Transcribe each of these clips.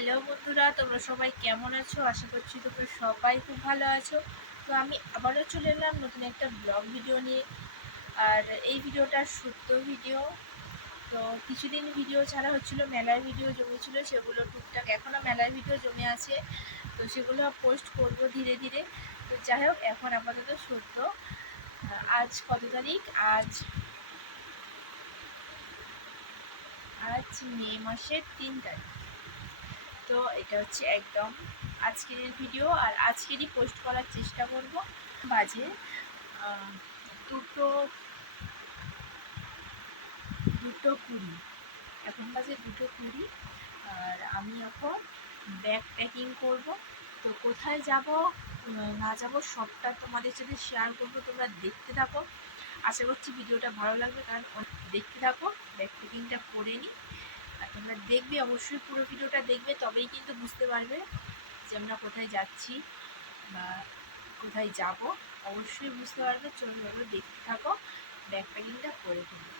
Hello বন্ধুরা, তোমরা সবাই কেমন আছো? আশা করছি তোমরা সবাই খুব ভালো আছো। তো আমি আবারও চলে এলাম নতুন একটা ব্লগ ভিডিও নিয়ে। আর এই ভিডিওটা সত্য ভিডিও। তো কিছুদিন ভিডিও ছাড়া হচ্ছিলো, মেলার ভিডিও জমেছিল, সেগুলো টুকটাক এখনও মেলার ভিডিও জমে আছে। তো সেগুলো পোস্ট করব ধীরে ধীরে। তো যাই হোক, এখন আপাতত সত্য। আজ কত তারিখ? আজ মে মাসের 3 তারিখ। তো এটা হচ্ছে একদম আজকের ভিডিও, আর আজকেরই পোস্ট করার চেষ্টা করব। বাজে দুটো 2:20, এখন বাজে 2:20। আর আমি এখন ব্যাগ প্যাকিং করব। তো কোথায় যাব না যাব সবটা তোমাদের সাথে শেয়ার করব, তোমরা দেখতে থাকো। আশা করছি ভিডিওটা ভালো লাগবে, কারণ দেখতে থাকো, ব্যাগ প্যাকিংটা করে নিই। আর তোমরা দেখবে, অবশ্যই পুরো ভিডিওটা দেখবে, তবেই কিন্তু বুঝতে পারবে যে আমরা কোথায় যাচ্ছি বা কোথায় যাব। অবশ্যই বুঝতে পারবে। চলো দেখতে থাকো, ব্যাগ প্যাকিংটা করে ফেলবো।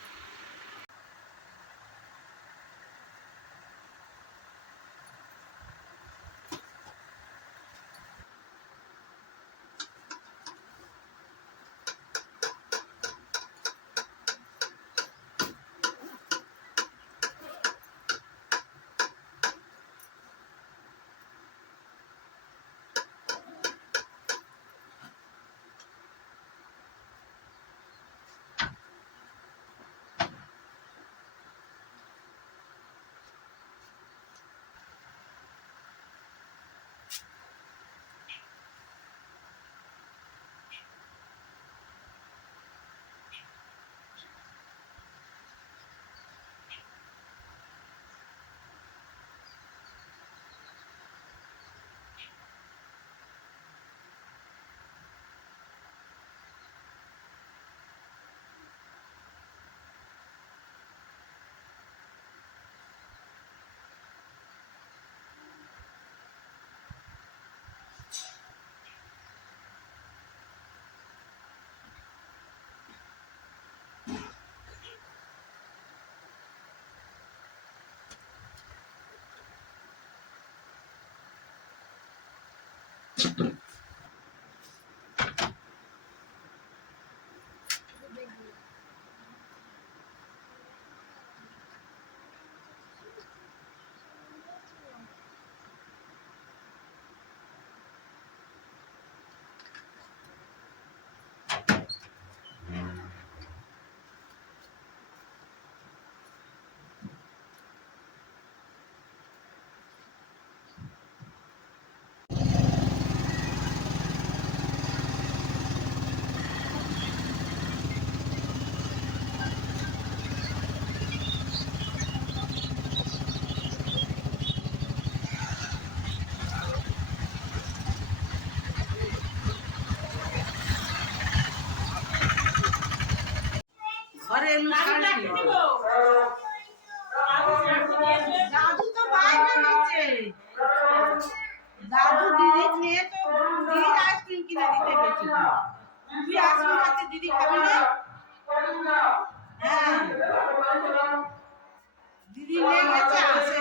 দাদু তো বাইরে নিচে, দাদু দিদি নিয়ে তো দিদি আইসক্রিম কিনে দিতে গেছিল। তুই আইসক্রিম খাতে দিদি খাবি না? হ্যাঁ, দিদি নিয়ে গেছে। আসে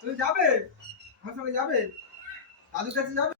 তুমি যাবে আমার সঙ্গে যাবে দাদুর কাছে যাবে।